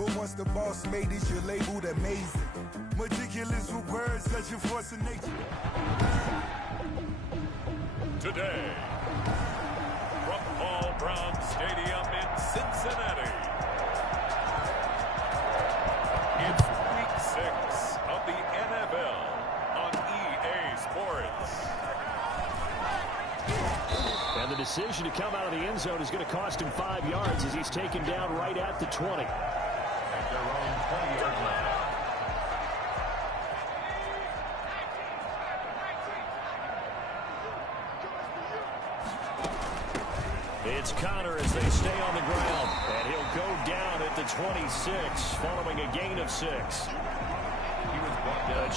But once the boss made it, you're labeled amazing. Meticulous with words, such a force of nature. Today, from Paul Brown Stadium in Cincinnati, it's Week 6 of the NFL on EA Sports. And the decision to come out of the end zone is going to cost him 5 yards as he's taken down right at the 20. At their own 20-yard line. It's Conner as they stay on the ground. And he'll go down at the 26 following a gain of 6.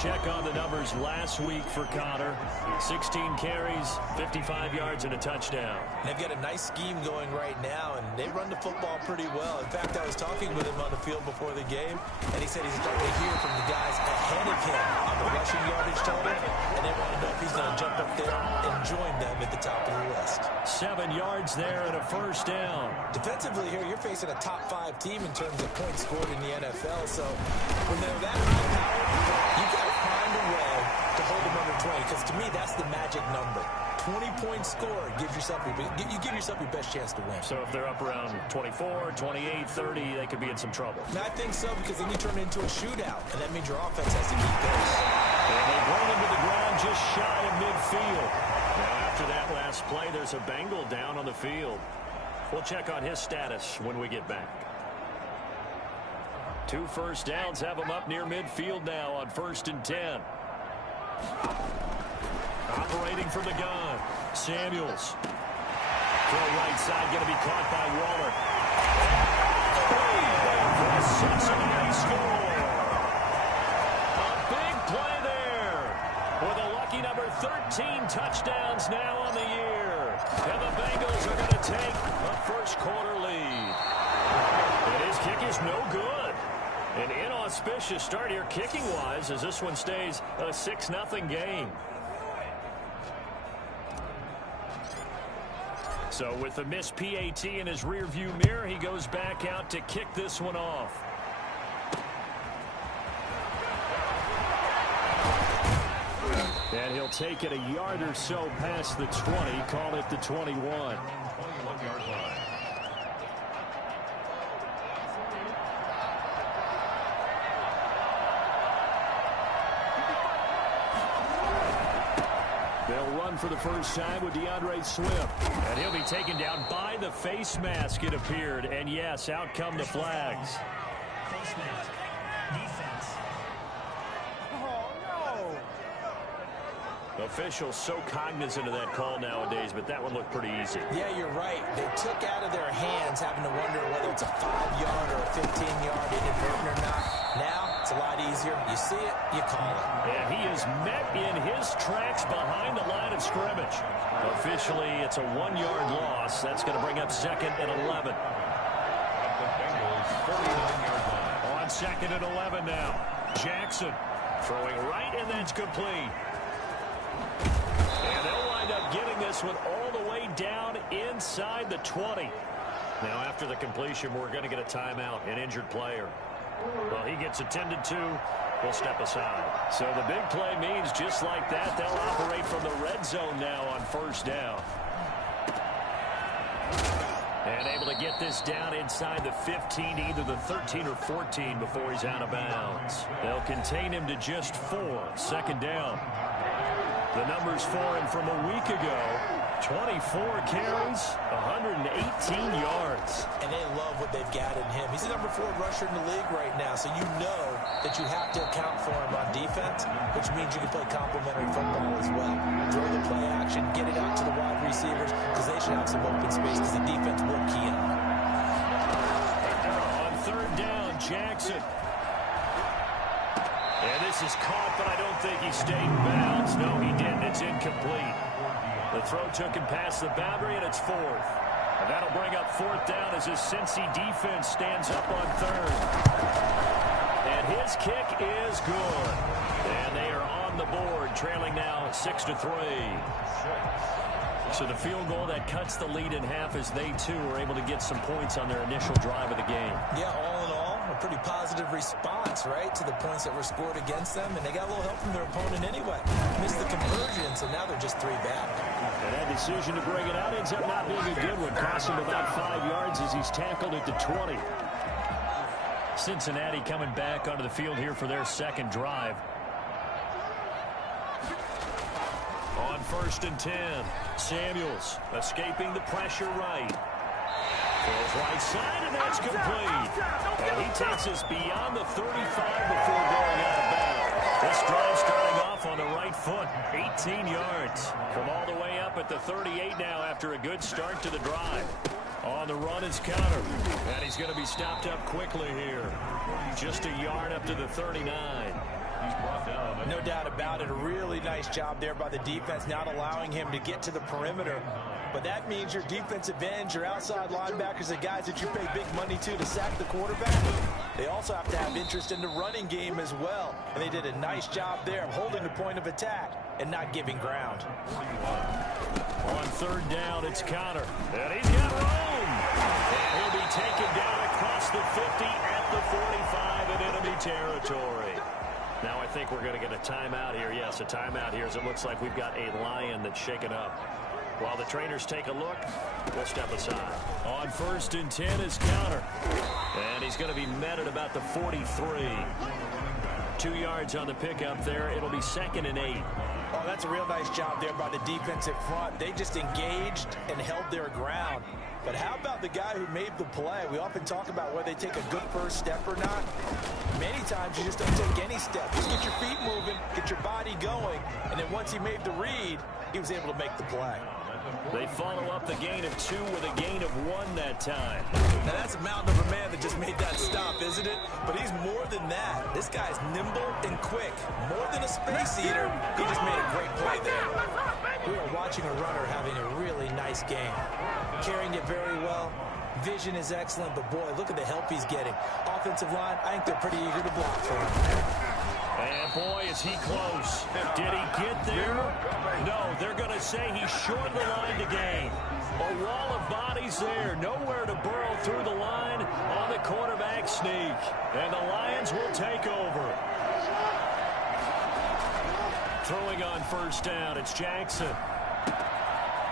Check on the numbers last week for Conner. 16 carries, 55 yards, and a touchdown. They've got a nice scheme going right now, and they run the football pretty well. In fact, I was talking with him on the field before the game, and he said he's starting to hear from the guys ahead of him on the rushing yardage total, and they want to know if he's going to jump up there and join them at the top of the list. 7 yards there and a first down. Defensively here, you're facing a top 5 team in terms of points scored in the NFL, so when they're that high power, you've got to find a way to hold them under 20, because to me, that's the magic number. 20-point score gives yourself you give yourself your best chance to win. So if they're up around 24, 28, 30, they could be in some trouble. And I think so, because then you turn it into a shootout, and that means your offense has to keep pace. And they bring him to the ground just shy of midfield. Now after that last play, there's a Bengal down on the field. We'll check on his status when we get back. 2 first downs have him up near midfield now on 1st and 10. Operating from the gun, Samuels. Throw right side, going to be caught by Waller. The Cincinnati score. A big play there. With a lucky number 13 touchdowns now on the year. And the Bengals are going to take a first quarter lead. And his kick is no good. An inauspicious start here kicking-wise as this one stays a 6-0 game. So with the missed PAT in his rearview mirror, he goes back out to kick this one off. And he'll take it a yard or so past the 20, call it the 21. They'll run for the first time with DeAndre Swift. And he'll be taken down by the face mask, it appeared. And yes, out come the flags. Face mask. Defense. Oh, no. Officials so cognizant of that call nowadays, but that one looked pretty easy. Yeah, you're right. They took out of their hands having to wonder whether it's a 5-yard or a 15-yard inadvertent or not. Now, it's a lot easier. You see it, you call it. And he is met in his tracks behind the line of scrimmage. Officially, it's a 1-yard loss. That's going to bring up 2nd and 11. The Bengals 49-yard line. On 2nd and 11 now. Jackson throwing right, and that's complete. And they'll wind up getting this one all the way down inside the 20. Now, after the completion, we're going to get a timeout, an injured player. Well, he gets attended to. We'll step aside. So the big play means just like that, they'll operate from the red zone now on 1st down. And able to get this down inside the 15, either the 13 or 14 before he's out of bounds. They'll contain him to just 4, 2nd down. The numbers for him from a week ago, 24 carries, 118 yards. And they love what they've got in him. He's the number 4 rusher in the league right now, so you know that you have to account for him on defense, which means you can play complementary football as well. Throw the play action, get it out to the wide receivers, because they should have some open space, because the defense will key in on it. On 3rd down, Jackson. And this is caught, but I don't think he stayed in bounds. No, he didn't. It's incomplete. The throw took him past the boundary, and it's 4th. And that'll bring up 4th down as his Cincy defense stands up on 3rd. And his kick is good. And they are on the board, trailing now 6-3. So the field goal that cuts the lead in half as they, too, are able to get some points on their initial drive of the game. Yeah, all in all, a pretty positive response, right, to the points that were scored against them, and they got a little help from their opponent anyway. Missed the conversion, so now they're just 3 back. And that decision to bring it out ends up not being a good one. Cost him about 5 yards as he's tackled at the 20. Cincinnati coming back onto the field here for their second drive. On 1st and 10, Samuels escaping the pressure right. Throws right side, and that's complete. And he takes us beyond the 35 before going out of bounds. This drive starting off on the right foot, 18 yards. From all the way up at the 38 now after a good start to the drive. On the run is Counter, and he's going to be stopped up quickly here. Just a yard up to the 39. No doubt about it. A really nice job there by the defense, not allowing him to get to the perimeter. But that means your defensive ends, your outside linebackers, the guys that you pay big money to sack the quarterback, they also have to have interest in the running game as well. And they did a nice job there of holding the point of attack and not giving ground. On 3rd down, it's Counter. And he's got room. And he'll be taken down across the 50 at the 45 in enemy territory. Now I think we're going to get a timeout here. Yes, a timeout here as it looks like we've got a Lion that's shaken up. While the trainers take a look, we'll step aside. On 1st and 10 is Counter. And he's going to be met at about the 43. 2 yards on the pickup there. It'll be 2nd and 8. Oh, that's a real nice job there by the defensive front. They just engaged and held their ground. But how about the guy who made the play? We often talk about whether they take a good first step or not. Many times you just don't take any step. Just get your feet moving, get your body going, and then once he made the read, he was able to make the play. They follow up the gain of 2 with a gain of 1 that time. Now that's a mountain of a man that just made that stop, isn't it? But he's more than that. This guy's nimble and quick. More than a space eater, he just made a great play there. We are watching a runner having a really nice game. Carrying it very well. Vision is excellent, but boy, look at the help he's getting. Offensive line, I think they're pretty eager to block for him. And boy, is he close. Did he get there? No, they're going to say he's short of the line to gain. A wall of bodies there. Nowhere to burrow through the line on the quarterback sneak. And the Lions will take over. Throwing on 1st down, it's Jackson.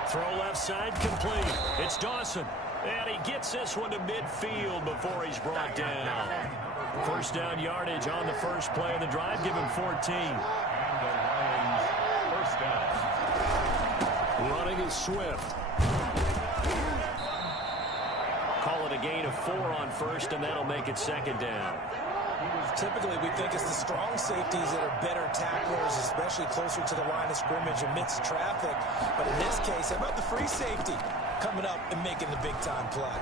Throw left side complete. It's Dawson. And he gets this one to midfield before he's brought down. 1st down yardage on the first play of the drive. Give him 14. And the Lions, 1st down. Running is Swift. Call it a gain of 4 on 1st, and that'll make it 2nd down. Typically, we think it's the strong safeties that are better tacklers, especially closer to the line of scrimmage amidst traffic. But in this case, how about the free safety coming up and making the big-time play?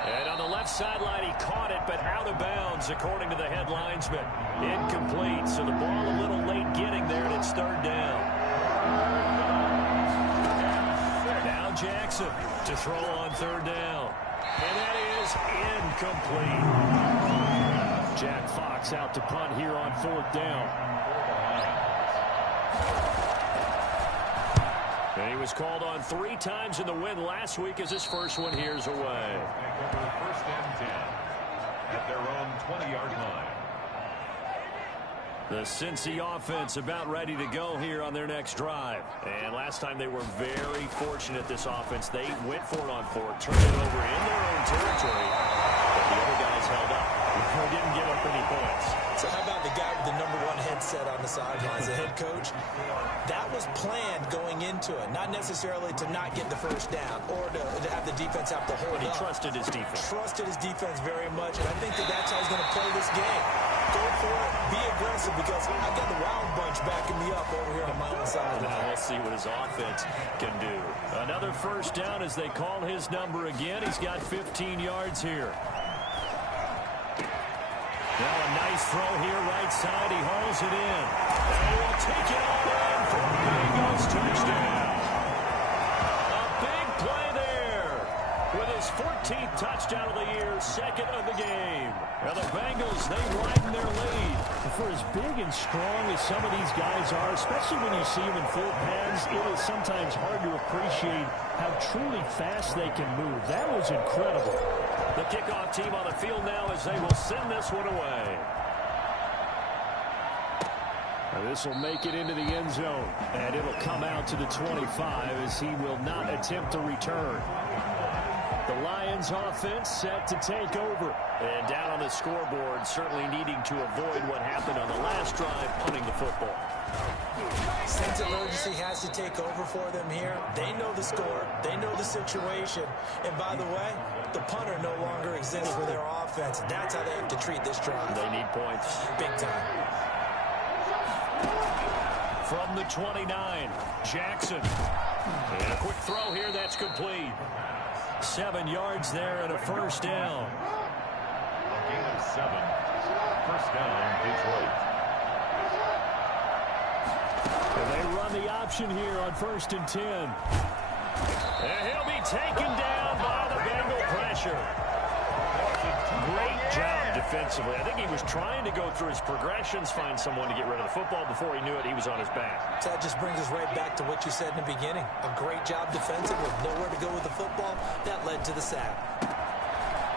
And on the left sideline, he caught it, but out of bounds, according to the head linesman. Incomplete, so the ball a little late getting there, and it's 3rd down. Now Jackson to throw on 3rd down. And that is incomplete. Jack Fox out to punt here on 4th down. And he was called on 3 times in the win last week as his first one here's away. Back over 1st and 10 at their own 20-yard line. The Cincy offense about ready to go here on their next drive. And last time they were very fortunate, this offense. They went for it on 4, turned it over in their own territory. But the other guys held up. They didn't give up any points. So how about the guy with the #1 headset on the sidelines, the head coach? That was planned going into it, not necessarily to not get the 1st down or to have the defense have to hold But he up. trusted his defense. Trusted his defense very much, and I think that's how he's going to play this game. Go for it, be aggressive, because I got the Wild Bunch backing me up over here on my own side. Now we'll see what his offense can do. Another 1st down as they call his number again. He's got 15 yards here. Now a nice throw here, right side. He hauls it in. And he will take it all in for the Bengals touchdown. A big play there with his 14th touchdown of the year, 2nd of the game. Now the Bengals, they widen their lead. For as big and strong as some of these guys are, especially when you see them in full pads, it is sometimes hard to appreciate how truly fast they can move. That was incredible. The kickoff team on the field now as they will send this one away. This will make it into the end zone, and it'll come out to the 25 as he will not attempt to return. The Lions offense set to take over. And down on the scoreboard, certainly needing to avoid what happened on the last drive, punting the football. Sense of urgency has to take over for them here. They know the score. They know the situation. And by the way, the punter no longer exists for their offense. That's how they have to treat this drive. They need points. Big time. From the 29, Jackson. And a quick throw here that's complete. 7 yards there and a first down. A gain of 7. First down, Detroit. And they run the option here on 1st and 10. And he'll be taken down by the Bengal pressure. Great job defensively. I think he was trying to go through his progressions, find someone to get rid of the football. Before he knew it, he was on his back. So that just brings us right back to what you said in the beginning. A great job defensively. Nowhere to go with the football. That led to the sack.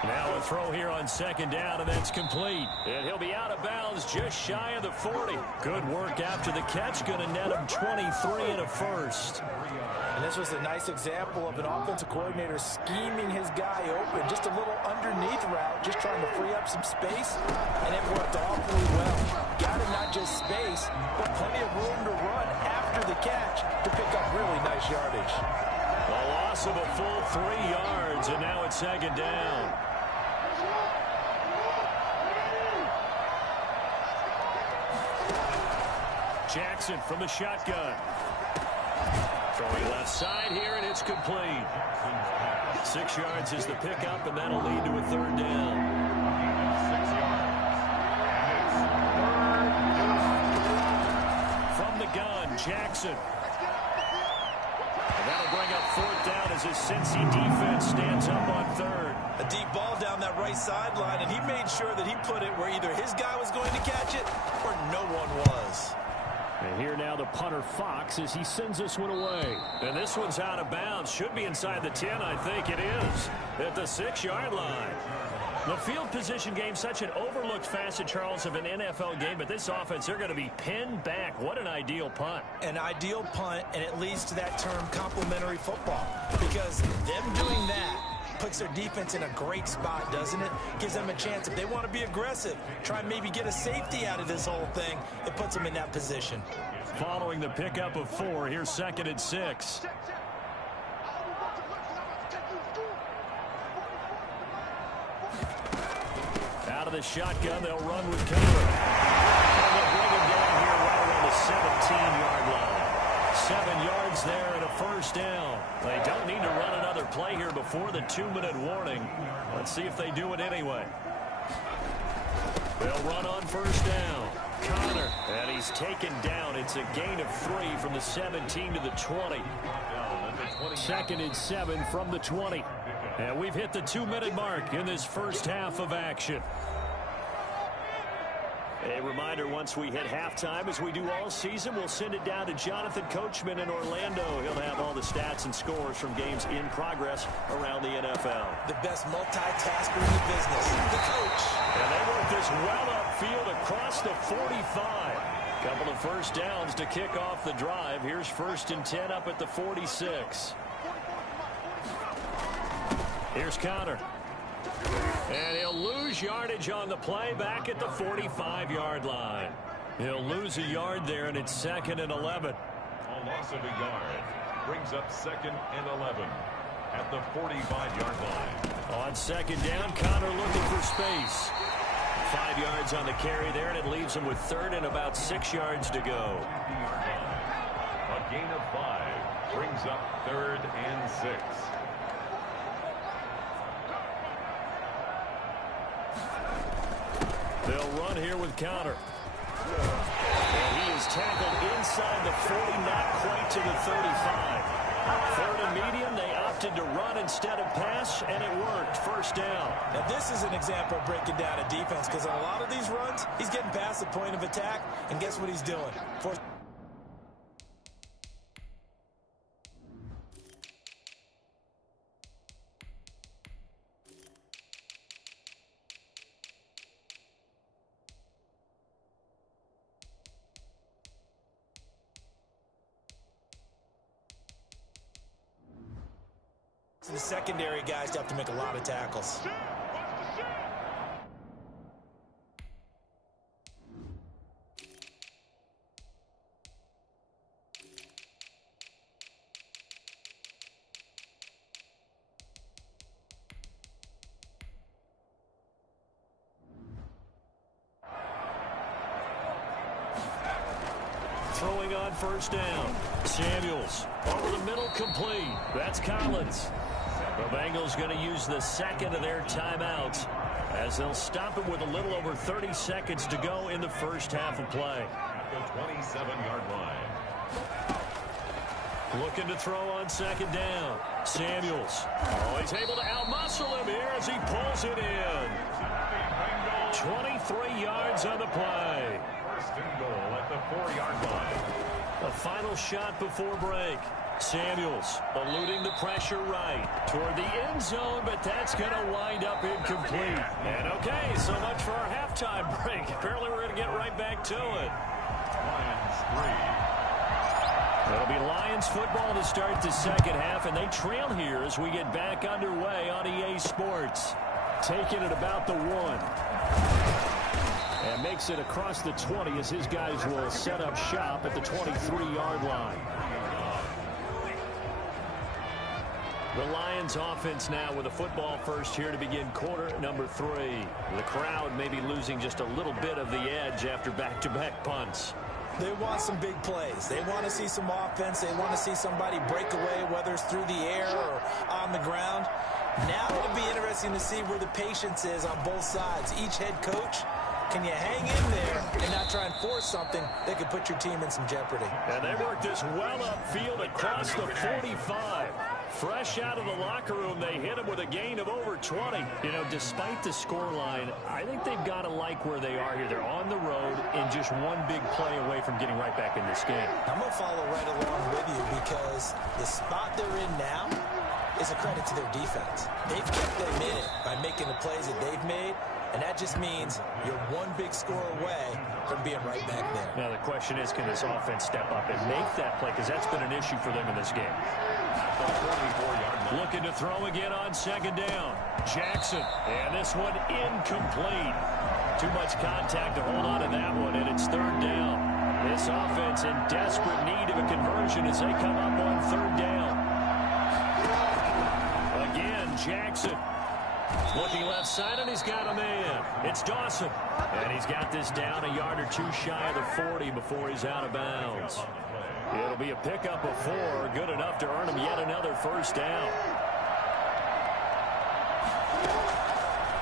Now a throw here on 2nd down, and that's complete. And he'll be out of bounds just shy of the 40. Good work after the catch. Going to net him 23 and a first. And this was a nice example of an offensive coordinator scheming his guy open. Just a little underneath route, just trying to free up some space. And it worked awfully well. Got him not just space, but plenty of room to run after the catch to pick up really nice yardage. A loss of a full 3 yards, and now it's 2nd down. Jackson from the shotgun. Throwing left side here, and it's complete. 6 yards is the pickup, and that'll lead to a 3rd down. 6 yards. From the gun, Jackson. And that'll bring up 4th down as his Cincy defense stands up on 3rd. A deep ball down that right sideline, and he made sure that he put it where either his guy was going to catch it or no one was. And here now the punter Fox as he sends this one away. And this one's out of bounds. Should be inside the 10, I think it is. At the 6-yard line. The field position game, such an overlooked facet, Charles, of an NFL game. But this offense, they're going to be pinned back. What an ideal punt. An ideal punt, and it leads to that term complementary football. Because them doing that puts their defense in a great spot, doesn't it? Gives them a chance. If they want to be aggressive, try and maybe get a safety out of this whole thing, it puts them in that position. Following the pickup of 4, here's 2nd and 6. Out of the shotgun, they'll run with cover. And they'll bring him down here right around the 17-yard line. 7 yards there and a first down. They don't need to run another play here before the 2-minute warning. Let's see if they do it anyway. They'll run on 1st down. Connor, and he's taken down. It's a gain of 3 from the 17 to the 20. 2nd and 7 from the 20. And we've hit the 2-minute mark in this first half of action. A reminder, once we hit halftime, as we do all season, we'll send it down to Jonathan Coachman in Orlando. He'll have all the stats and scores from games in progress around the NFL. The best multitasker in the business, the coach. And they work this well upfield across the 45. Couple of first downs to kick off the drive. Here's 1st and 10 up at the 46. Here's Connor. And he'll lose yardage on the play back at the 45-yard line. He'll lose a yard there, and it's 2nd and 11. A loss of a yard brings up 2nd and 11 at the 45-yard line. On 2nd down, Connor looking for space. 5 yards on the carry there, and it leaves him with 3rd and about 6 yards to go. A gain of 5 brings up 3rd and 6. They'll run here with Connor. And he is tackled inside the 40, not quite to the 35. 3rd and medium, they opted to run instead of pass, and it worked. First down. Now, this is an example of breaking down a defense, because on a lot of these runs, he's getting past the point of attack, and guess what he's doing? the secondary guys to have to make a lot of tackles. Throwing on first down. Samuels over the middle, complete. That's Collins. The Bengals going to use the second of their timeouts as they'll stop him with a little over 30 seconds to go in the first half of play. At the 27-yard line. Looking to throw on second down. Samuels. Oh, he's able to outmuscle him here as he pulls it in. 23 yards on the play. First and goal at the 4-yard line. A final shot before break. Samuels eluding the pressure right toward the end zone, but that's going to wind up incomplete. And okay, so much for our halftime break. Apparently we're going to get right back to it. Lions 3. It'll be Lions football to start the second half, and they trail here as we get back underway on EA Sports. Taking it about the 1. And makes it across the 20 as his guys will set up shop at the 23-yard line. The Lions offense now with a football first here to begin quarter number 3. The crowd may be losing just a little bit of the edge after back-to-back punts. They want some big plays. They want to see some offense. They want to see somebody break away, whether it's through the air or on the ground. Now it'll be interesting to see where the patience is on both sides. Each head coach, can you hang in there and not try and force something that could put your team in some jeopardy? And they work this well upfield across the 45. Fresh out of the locker room, they hit him with a gain of over 20. You know, despite the scoreline, I think they've got to like where they are here. They're on the road and just one big play away from getting right back in this game. I'm going to follow right along with you because the spot they're in now is a credit to their defense. They've kept them in it by making the plays that they've made, and that just means you're one big score away from being right back there. Now the question is, can this offense step up and make that play? Because that's been an issue for them in this game. Looking to throw again on second down. Jackson, and this one incomplete. Too much contact to hold on to that one, and it's third down. This offense in desperate need of a conversion as they come up on third down. Again, Jackson. Looking left side, and he's got a man. It's Dawson. And he's got this down a yard or two shy of the 40 before he's out of bounds. It'll be a pickup of 4, good enough to earn him yet another first down.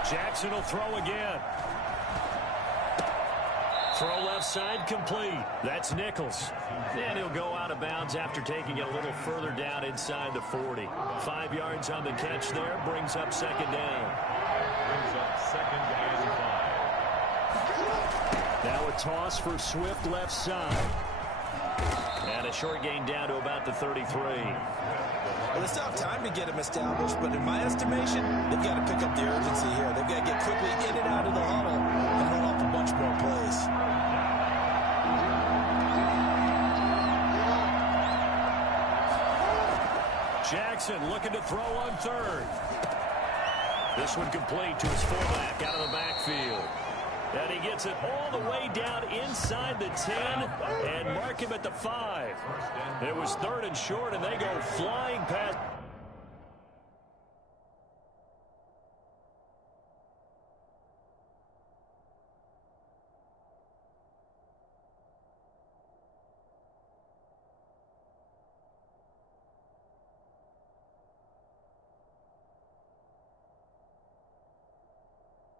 Jackson will throw again. Throw left side complete. That's Nichols. And he'll go out of bounds after taking it a little further down inside the 40. 5 yards on the catch there. Brings up second down. Brings up second and 5. Now a toss for Swift left side. And a short gain down to about the 33. Well, it's not time to get him established, but in my estimation, they've got to pick up the urgency here. They've got to get quickly in and out of the huddle and run off a bunch more plays. Jackson looking to throw on third. This one complete to his fullback out of the backfield. And he gets it all the way down inside the 10 and mark him at the 5. It was third and short, and they go flying past.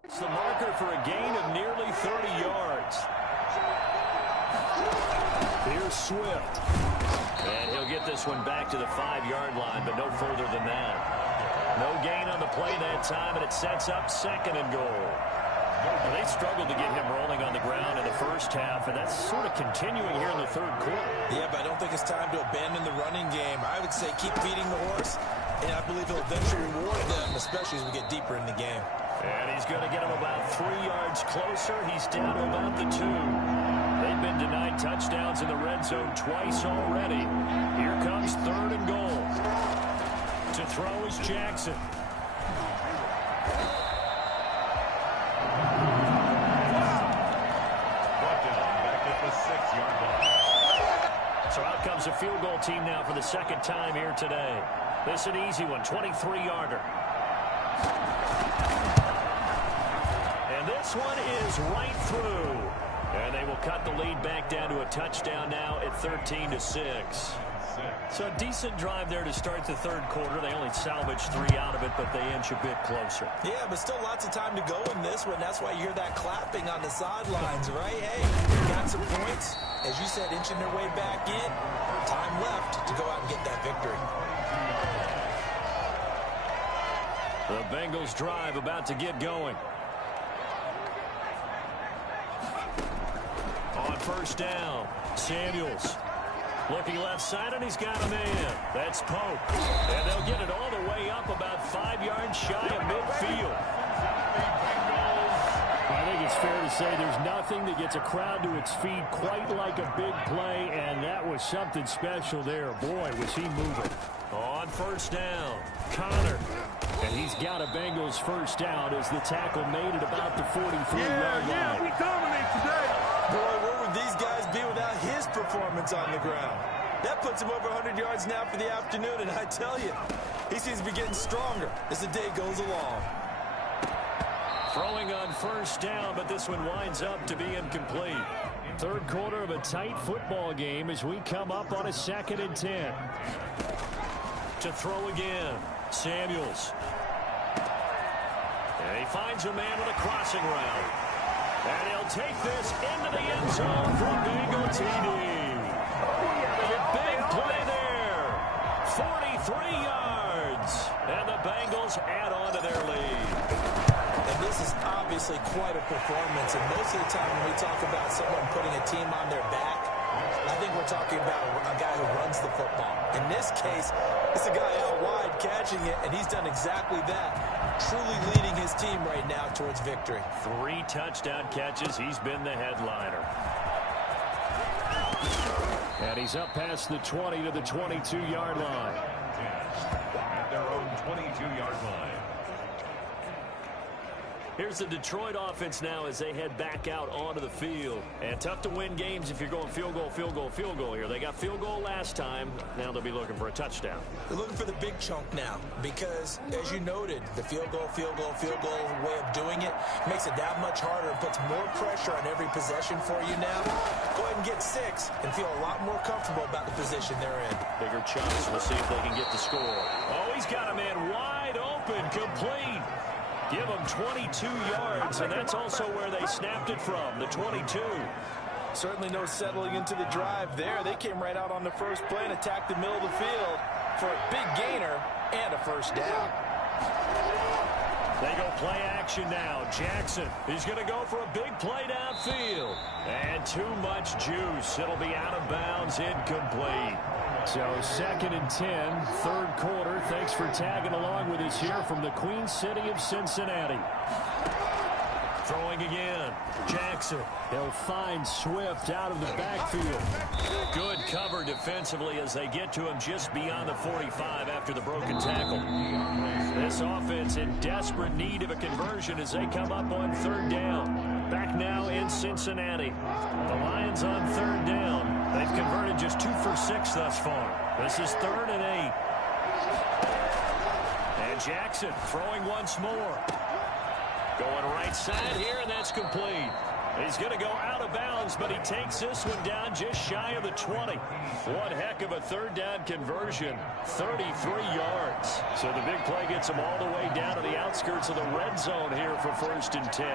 It's the marker for a gain of nearly 30 yards. Here's Swift. And he'll get this one back to the 5-yard line, but no further than that. No gain on the play that time, and it sets up second and goal. Well, they struggled to get him rolling on the ground in the first half, and that's sort of continuing here in the third quarter. Yeah, but I don't think it's time to abandon the running game. I would say keep feeding the horse, and I believe he'll eventually reward them, especially as we get deeper in the game. And he's going to get him about 3 yards closer. He's down to about the 2. They've been denied touchdowns in the red zone twice already. Here comes third and goal. To throw is Jackson. So out comes a field goal team now for the second time here today. This is an easy one, 23-yarder. And this one is right through. And they will cut the lead back down to a touchdown now at 13-6. So a decent drive there to start the third quarter. They only salvaged 3 out of it, but they inch a bit closer. Yeah, but still lots of time to go in this one. That's why you hear that clapping on the sidelines, right? Hey, got some points. As you said, inching their way back in. Time left to go out and get that victory. The Bengals drive about to get going. On first down, Samuels. Looking left side, and he's got a man. That's Pope. And they'll get it all the way up about 5 yards shy of midfield. I think it's fair to say there's nothing that gets a crowd to its feet quite like a big play, and that was something special there. Boy, was he moving. On first down, Connor. And he's got a Bengals first down as the tackle made it about the 43-yard line. Yeah, we dominate today. Boy, where would these guys be without his performance on the ground? That puts him over 100 yards now for the afternoon, and I tell you, he seems to be getting stronger as the day goes along. Throwing on first down, but this one winds up to be incomplete. Third quarter of a tight football game as we come up on a 2nd and 10. To throw again, Samuels. And he finds a man with a crossing route. And he'll take this into the end zone for a Bengal TD. A big play there. 43 yards. And the Bengals add on to their lead. And this is obviously quite a performance. And most of the time when we talk about someone putting a team on their back, I think we're talking about a guy who runs the football. In this case, it's a guy out wide catching it, and he's done exactly that. Truly leading his team right now towards victory. 3 touchdown catches. He's been the headliner. And he's up past the 20 to the 22-yard line. At their own 22-yard line. Here's the Detroit offense now as they head back out onto the field. And tough to win games if you're going field goal, field goal, field goal here. They got field goal last time. Now they'll be looking for a touchdown. They're looking for the big chunk now because, as you noted, the field goal way of doing it makes it that much harder and puts more pressure on every possession for you now. Go ahead and get 6 and feel a lot more comfortable about the position they're in. Bigger chunks. We'll see if they can get the score. Oh, he's got a man wide open, complete. Give them 22 yards, and that's also where they snapped it from, the 22. Certainly no settling into the drive there. They came right out on the first play and attacked the middle of the field for a big gainer and a first down. They go play action now. Jackson is going to go for a big play downfield. And too much juice. It'll be out of bounds, incomplete. So 2nd and 10, third quarter. Thanks for tagging along with us here from the Queen City of Cincinnati. Throwing again. Jackson. They'll find Swift out of the backfield. Good cover defensively as they get to him just beyond the 45 after the broken tackle. This offense in desperate need of a conversion as they come up on third down. Back now in Cincinnati. The Lions on third down. They've converted just 2 for 6 thus far. This is 3rd and 8. And Jackson throwing once more. Going right side here, and that's complete. He's going to go out of bounds, but he takes this one down just shy of the 20. One heck of a third down conversion, 33 yards. So the big play gets him all the way down to the outskirts of the red zone here for 1st and 10.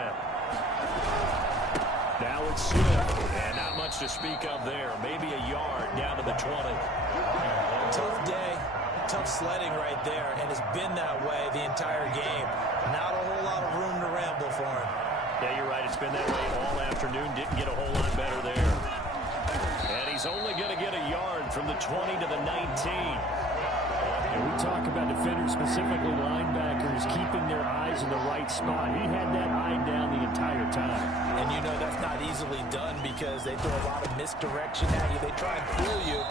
Now it's Swift, and not much to speak of there. Maybe a yard down to the 20. Tough day, tough sledding right there, and it's been that way the entire game. Not a whole lot of room to ramble for him. Yeah, you're right. It's been that way all afternoon. Didn't get a whole lot better there. And he's only going to get a yard from the 20 to the 19. And we talk about defenders, specifically linebackers, keeping their eyes in the right spot. He had that eye down the entire time. And you know that's not easily done because they throw a lot of misdirection at you. They try and fool you.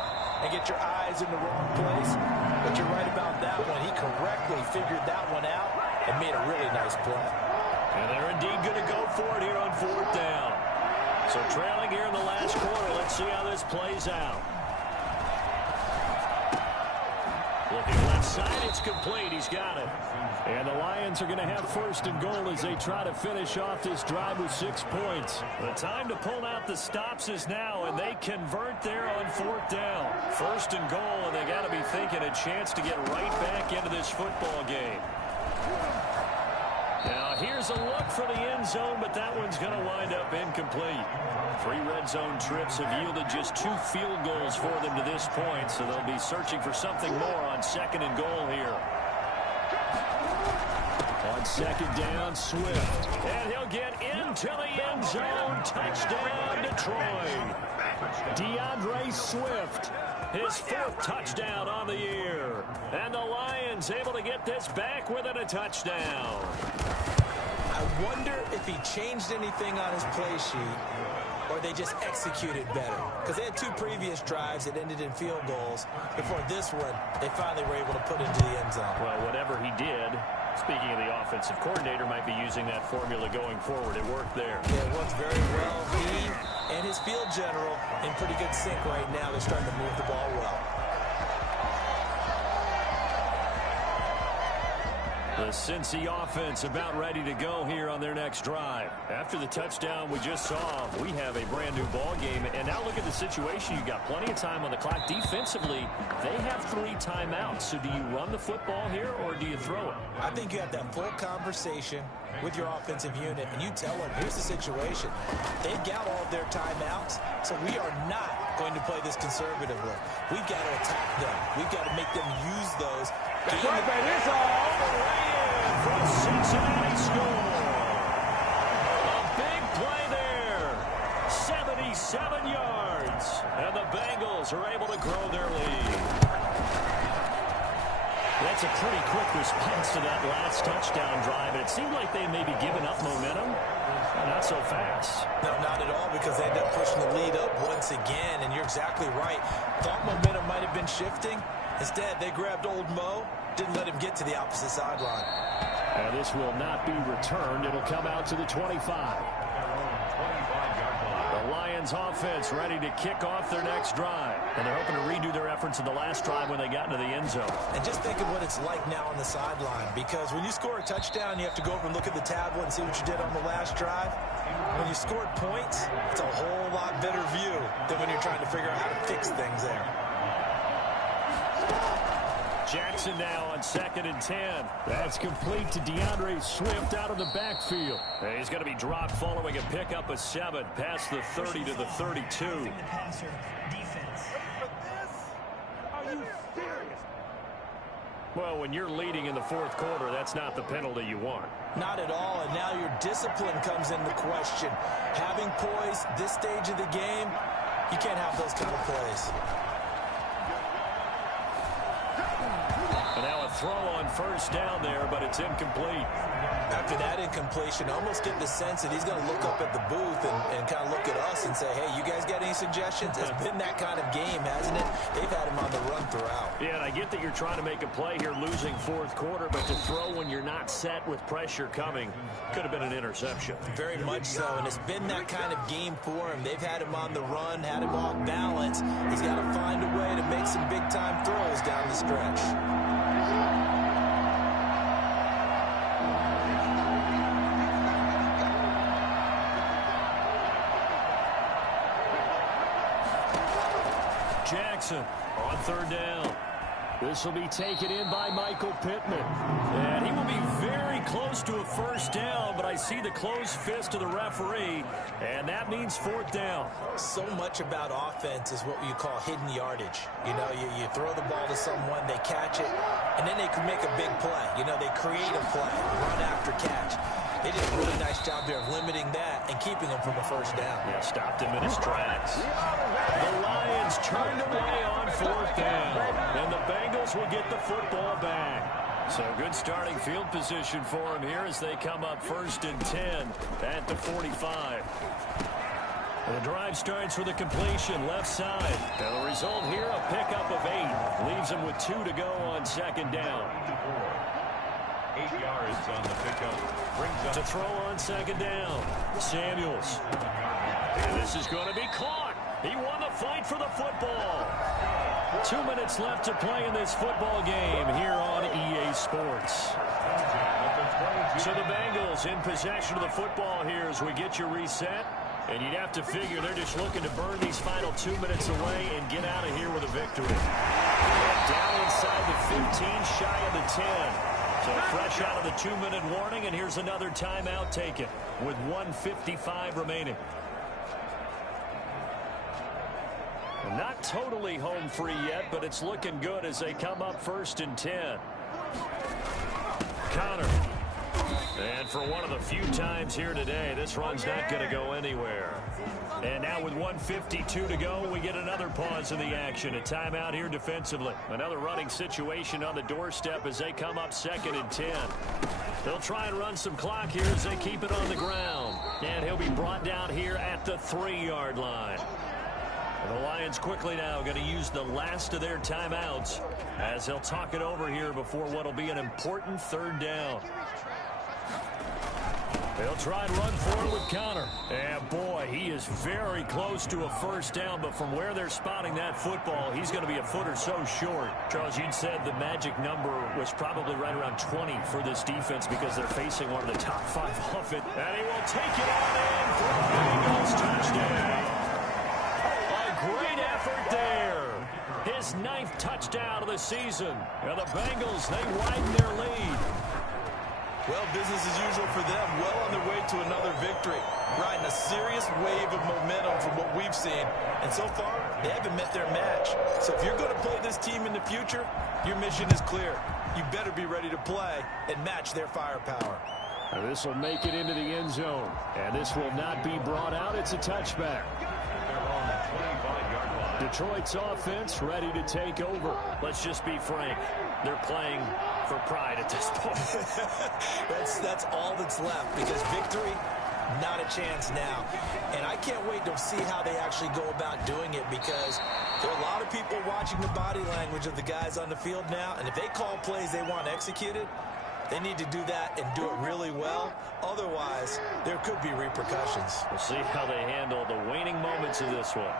and get your eyes in the wrong place. But you're right about that one. He correctly figured that one out and made a really nice play. And they're indeed going to go for it here on 4th down. So trailing here in the last quarter. Let's see how this plays out. Looking left side, it's complete. He's got it. And the Lions are going to have 1st and goal as they try to finish off this drive with 6 points. The time to pull out the stops is now, and they convert there on 4th down. 1st and goal, and they got to be thinking a chance to get right back into this football game. Now, here's a look for the end zone, but that one's going to wind up incomplete. 3 red zone trips have yielded just 2 field goals for them to this point, so they'll be searching for something more on 2nd and goal here. On 2nd down, Swift. And he'll get into the end zone. Touchdown, Detroit. DeAndre Swift. His 4th touchdown on the year. And the Lions able to get this back within a touchdown. I wonder if he changed anything on his play sheet or they just executed better. Because they had 2 previous drives that ended in field goals. Before this one, they finally were able to put into the end zone. Well, whatever he did, speaking of the offensive coordinator, might be using that formula going forward. It worked there. Yeah, it worked very well. He and his field general in pretty good sync right now. They're starting to move the ball well. The Cincy offense about ready to go here on their next drive. After the touchdown we just saw, we have a brand new ball game. And now look at the situation. You've got plenty of time on the clock. Defensively, they have 3 timeouts. So do you run the football here or do you throw it? I think you have that full conversation with your offensive unit, and you tell them, here's the situation. They've got all of their timeouts, so we are not going to play this conservatively. We've got to attack them. We've got to make them use those. That's right, baby. It's all the way in from Cincinnati score. A big play there. 77 yards. And the Bengals are able to grow their lead. That's a pretty quick response to that last touchdown drive. And it seemed like they may be giving up momentum. Not so fast. No, not at all, because they end up pushing the lead up once again. And you're exactly right. Thought momentum might have been shifting. Instead, they grabbed old Mo, didn't let him get to the opposite sideline. And this will not be returned. It'll come out to the 25. The Lions offense ready to kick off their next drive. And they're hoping to redo their efforts in the last drive when they got into the end zone. And just think of what it's like now on the sideline, because when you score a touchdown, you have to go over and look at the tablet and see what you did on the last drive. When you scored points, it's a whole lot better view than when you're trying to figure out how to fix things there. Jackson now on 2nd and 10. That's complete to DeAndre Swift out of the backfield. He's going to be dropped following a pickup of 7 past the 30 to the 32. Well, when you're leading in the 4th quarter, that's not the penalty you want. Not at all, and now your discipline comes into question. Having poise this stage of the game, you can't have those kind of plays. And now a throw on 1st down there, but it's incomplete. After that incompletion, I almost get the sense that he's going to look up at the booth and kind of look at us and say, hey, you guys got any suggestions? It's been that kind of game, hasn't it? They've had him on the run throughout. Yeah, and I get that you're trying to make a play here losing 4th quarter, but to throw when you're not set with pressure coming could have been an interception. Very much so, and it's been that kind of game for him. They've had him on the run, had him off balance. He's got to find a way to make some big-time throws down the stretch. Jackson on 3rd down. This will be taken in by Michael Pittman. And he will be very close to a 1st down, but I see the closed fist of the referee, and that means 4th down. So much about offense is what you call hidden yardage. You know, you throw the ball to someone, they catch it, and then they can make a big play. You know, they create a play, run after catch. They did a really nice job there of limiting that and keeping him from a 1st down. Yeah, stopped him in his tracks. The Lions turned away on 4th down, and the Bengals will get the football back. So good starting field position for them here as they come up 1st and 10 at the 45. The drive starts with a completion left side. And the result here, a pickup of 8. Leaves them with 2 to go on second down. 8 yards on the pickup. Brings up to throw on second down. Samuels. And this is going to be caught. He won the fight for the football. 2 minutes left to play in this football game here on EA Sports. So the Bengals in possession of the football here as we get you reset. And you'd have to figure they're just looking to burn these final 2 minutes away and get out of here with a victory. Down inside the 15, shy of the 10. So fresh out of the 2-minute warning, and here's another timeout taken with 1:55 remaining. Well, not totally home free yet, but it's looking good as they come up 1st and 10. Connor. And for one of the few times here today, this run's not going to go anywhere. And now with 1:52 to go, we get another pause in the action. A timeout here defensively. Another running situation on the doorstep as they come up 2nd and 10. They'll try and run some clock here as they keep it on the ground. And he'll be brought down here at the 3-yard line. And the Lions quickly now going to use the last of their timeouts as they'll talk it over here before what will be an important 3rd down. They'll try and run forward with Connor. And boy, he is very close to a 1st down, but from where they're spotting that football, he's going to be a foot or so short. Charles, you'd said the magic number was probably right around 20 for this defense because they're facing one of the top 5 offense. And he will take it on in for a Bengals touchdown. A great effort there. His 9th touchdown of the season. And the Bengals, they widen their lead. Well, business as usual for them. Well on their way to another victory. Riding a serious wave of momentum from what we've seen. And so far, they haven't met their match. So if you're going to play this team in the future, your mission is clear. You better be ready to play and match their firepower. And this will make it into the end zone. And this will not be brought out. It's a touchback. Detroit's offense ready to take over. Let's just be frank. They're playing for pride at this point. that's all that's left because victory, not a chance now. And I can't wait to see how they actually go about doing it because there are a lot of people watching the body language of the guys on the field now. And if they call plays they want executed, they need to do that and do it really well. Otherwise, there could be repercussions. We'll see how they handle the waning moments of this one.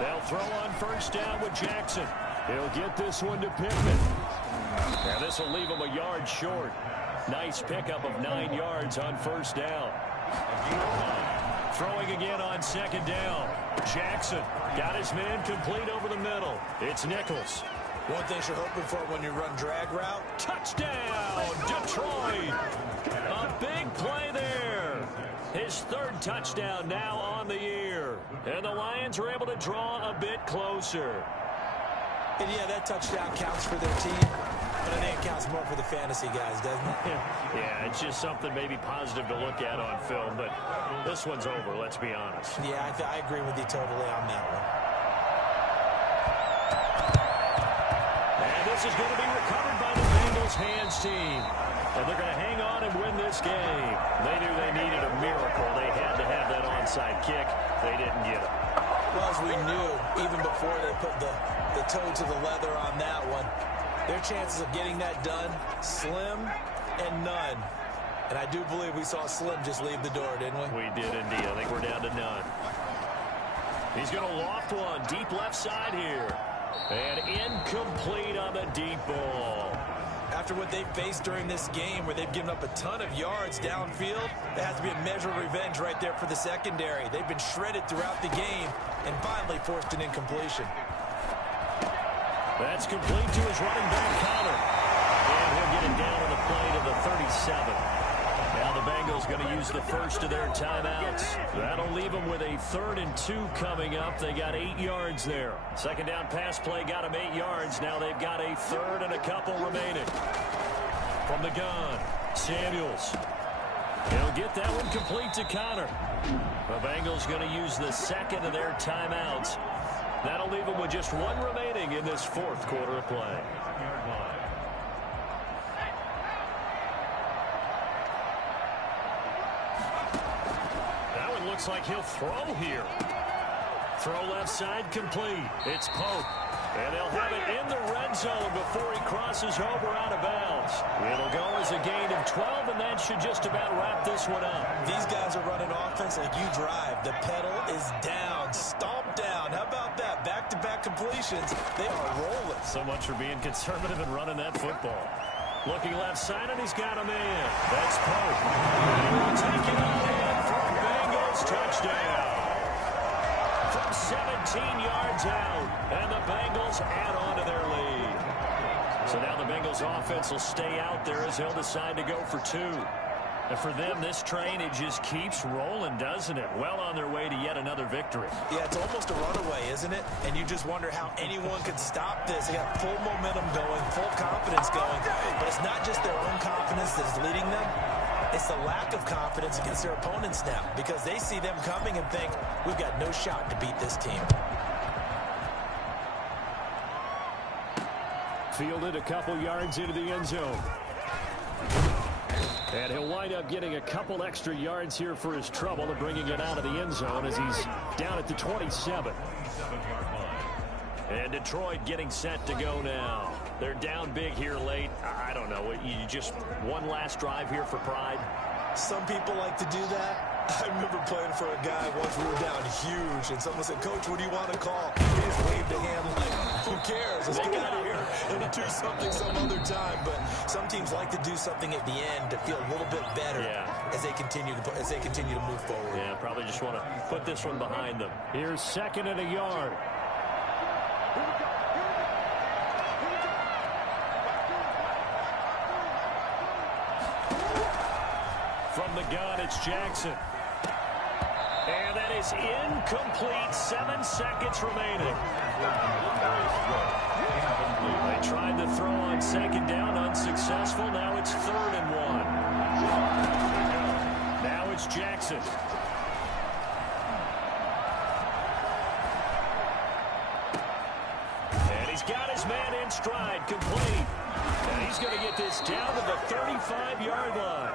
They'll throw on 1st down with Jackson. He'll get this one to Pittman. Now this will leave him a yard short. Nice pickup of 9 yards on 1st down. Throwing again on 2nd down. Jackson got his man complete over the middle. It's Nichols. One thing you're hoping for when you run drag route. Touchdown, Detroit. A big play there. His 3rd touchdown now on the year. And the Lions are able to draw a bit closer. And yeah, that touchdown counts for their team. But I think it counts more for the fantasy guys, doesn't it? Yeah, it's just something maybe positive to look at on film. But this one's over, let's be honest. Yeah, I agree with you totally on that one. And this is going to be recovered by the Bengals hands team. And they're going to hang on and win this game. They knew they needed a miracle. They had to have that onside kick. They didn't get it. Well, as we knew, even before they put the toe to the leather on that one, their chances of getting that done, slim and none. And I do believe we saw Slim just leave the door, didn't we? We did indeed. I think we're down to none. He's going to loft one deep left side here. And incomplete on the deep ball. After what they've faced during this game where they've given up a ton of yards downfield, there has to be a measure of revenge right there for the secondary. They've been shredded throughout the game and finally forced an incompletion. That's complete to his running back, Connor. And he'll get it down on the play to the 37. Now the Bengals going to use the first of their timeouts. That'll leave them with a 3rd and 2 coming up. They got 8 yards there. 2nd down pass play got them 8 yards. Now they've got a 3rd and a couple remaining. From the gun, Samuels. He'll get that one complete to Connor. The Bengals going to use the 2nd of their timeouts. That'll leave them with just 1 remaining in this 4th quarter of play. looks like he'll throw here. Throw left side complete. It's Pope. And they'll have it in the red zone before he crosses over out of bounds. It'll go as a gain of 12, and that should just about wrap this one up. These guys are running offense like you drive. The pedal is down, stomped down. How about that? Back-to-back completions. They are rolling. So much for being conservative and running that football. Looking left side, and he's got him in. That's Pope. He will take it all in for a Bengals touchdown. From 17 yards out, and the Bengals add on to their lead. So now the Bengals offense will stay out there as they'll decide to go for two. And for them, this train, it just keeps rolling, doesn't it? Well on their way to yet another victory. Yeah, it's almost a runaway, isn't it? And you just wonder how anyone could stop this. They got full momentum going, full confidence going. But it's not just their own confidence that's leading them. It's the lack of confidence against their opponents now, because they see them coming and think, we've got no shot to beat this team. Fielded a couple yards into the end zone. And he'll wind up getting a couple extra yards here for his trouble and bringing it out of the end zone as he's down at the 27. And Detroit getting set to go now. They're down big here late. I don't know. You just one last drive here for pride. Some people like to do that. I remember playing for a guy once. We were down huge, and someone said, "Coach, what do you want to call?" He just waved a hand like, "Who cares? Let's get out of here and do something some other time." But some teams like to do something at the end to feel a little bit better as they continue to move forward. Yeah, probably just want to put this one behind them. Here's 2nd and a yard. From the gun, it's Jackson. And that is incomplete. 7 seconds remaining. They tried to throw on 2nd down, unsuccessful. Now it's 3rd and 1. Now it's Jackson. And he's got his man in stride, complete. And he's going to get this down to the 35-yard line.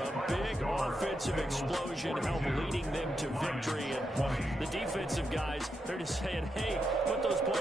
A big offensive explosion helped leading them to victory. And the defensive guys, they're just saying, hey, put those points